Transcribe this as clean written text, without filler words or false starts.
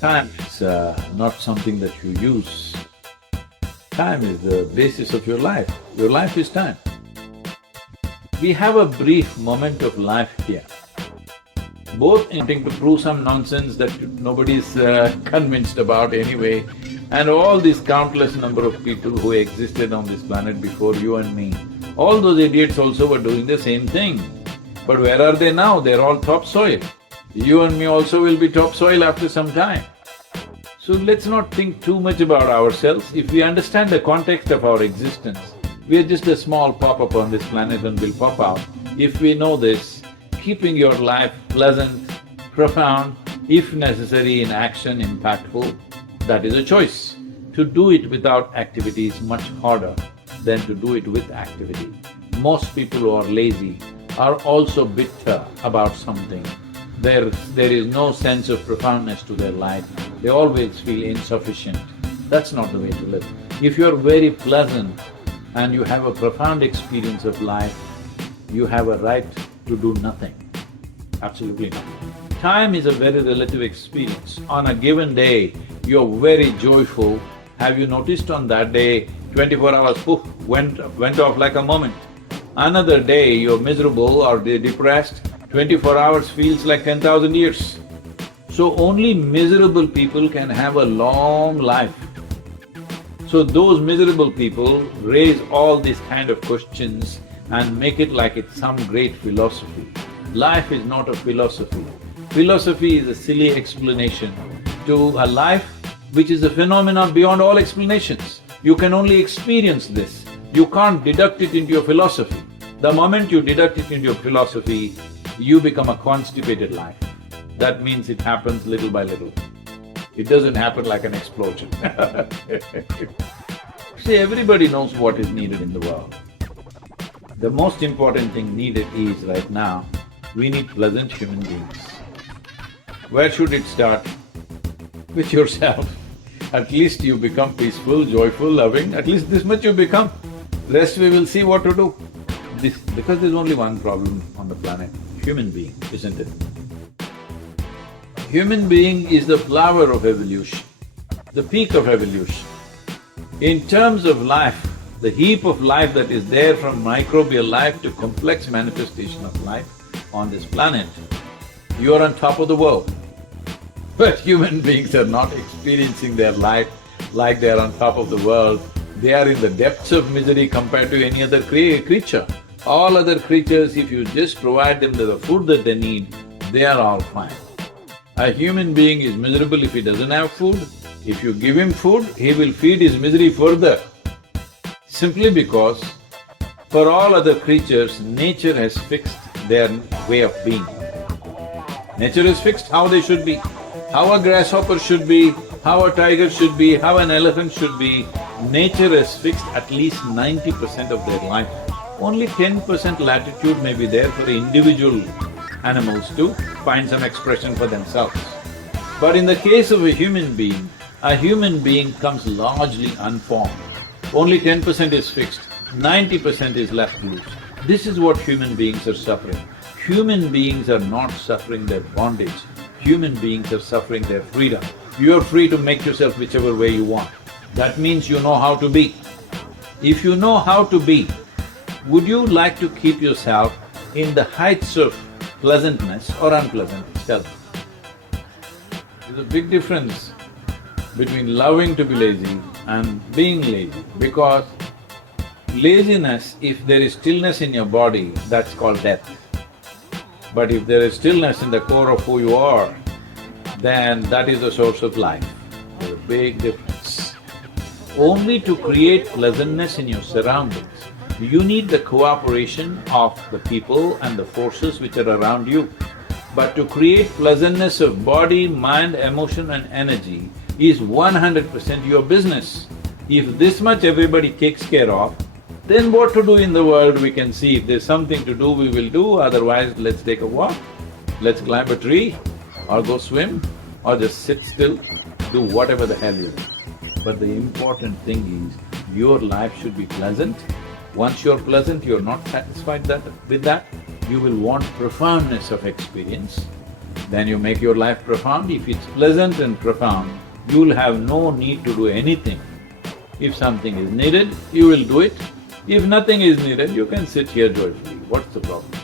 Time is not something that you use. Time is the basis of your life. Your life is time. We have a brief moment of life here, both wanting to prove some nonsense that nobody's convinced about anyway, and all these countless number of people who existed on this planet before you and me, all those idiots also were doing the same thing. But where are they now? They're all topsoil. You and me also will be topsoil after some time. So let's not think too much about ourselves. If we understand the context of our existence, we are just a small pop-up on this planet and will pop out. If we know this, keeping your life pleasant, profound, if necessary in action, impactful, that is a choice. To do it without activity is much harder than to do it with activity. Most people who are lazy are also bitter about something. There is no sense of profoundness to their life, they always feel insufficient. That's not the way to live. If you're very pleasant and you have a profound experience of life, you have a right to do nothing, absolutely nothing. Time is a very relative experience. On a given day, you're very joyful. Have you noticed on that day, 24 hours, poof, went off like a moment. Another day, you're miserable or depressed, 24 hours feels like 10,000 years. So only miserable people can have a long life. So those miserable people raise all these kind of questions and make it like it's some great philosophy. Life is not a philosophy. Philosophy is a silly explanation to a life which is a phenomenon beyond all explanations. You can only experience this, you can't deduct it into your philosophy. The moment you deduct it into your philosophy, you become a constipated life. That means it happens little by little. It doesn't happen like an explosion. See, everybody knows what is needed in the world. The most important thing needed is right now, we need pleasant human beings. Where should it start? With yourself. At least you become peaceful, joyful, loving, at least this much you become. Rest we will see what to do. Because there's only one problem on the planet, human being, isn't it? Human being is the flower of evolution, the peak of evolution. In terms of life, the heap of life that is there from microbial life to complex manifestation of life on this planet, you are on top of the world. But human beings are not experiencing their life like they are on top of the world. They are in the depths of misery compared to any other creature. All other creatures, if you just provide them the food that they need, they are all fine. A human being is miserable if he doesn't have food. If you give him food, he will feed his misery further. Simply because for all other creatures, nature has fixed their way of being. Nature has fixed how they should be, how a grasshopper should be, how a tiger should be, how an elephant should be. Nature has fixed at least 90% of their life. Only 10% latitude may be there for individual animals to find some expression for themselves. But in the case of a human being comes largely unformed. Only 10% is fixed, 90% is left loose. This is what human beings are suffering. Human beings are not suffering their bondage, human beings are suffering their freedom. You're free to make yourself whichever way you want. That means you know how to be. If you know how to be, would you like to keep yourself in the heights of pleasantness or unpleasant self? There's a big difference between loving to be lazy and being lazy, because laziness, if there is stillness in your body, that's called death. But if there is stillness in the core of who you are, then that is the source of life. There's a big difference. Only to create pleasantness in your surroundings, you need the cooperation of the people and the forces which are around you. But to create pleasantness of body, mind, emotion and energy is 100% your business. If this much everybody takes care of, then what to do in the world we can see. If there's something to do, we will do, otherwise let's take a walk, let's climb a tree, or go swim, or just sit still, do whatever the hell you do. But the important thing is, your life should be pleasant. Once you're pleasant, you're not satisfied with that, you will want profoundness of experience. then you make your life profound. If it's pleasant and profound, you'll have no need to do anything. If something is needed, you will do it. If nothing is needed, you can sit here joyfully. What's the problem?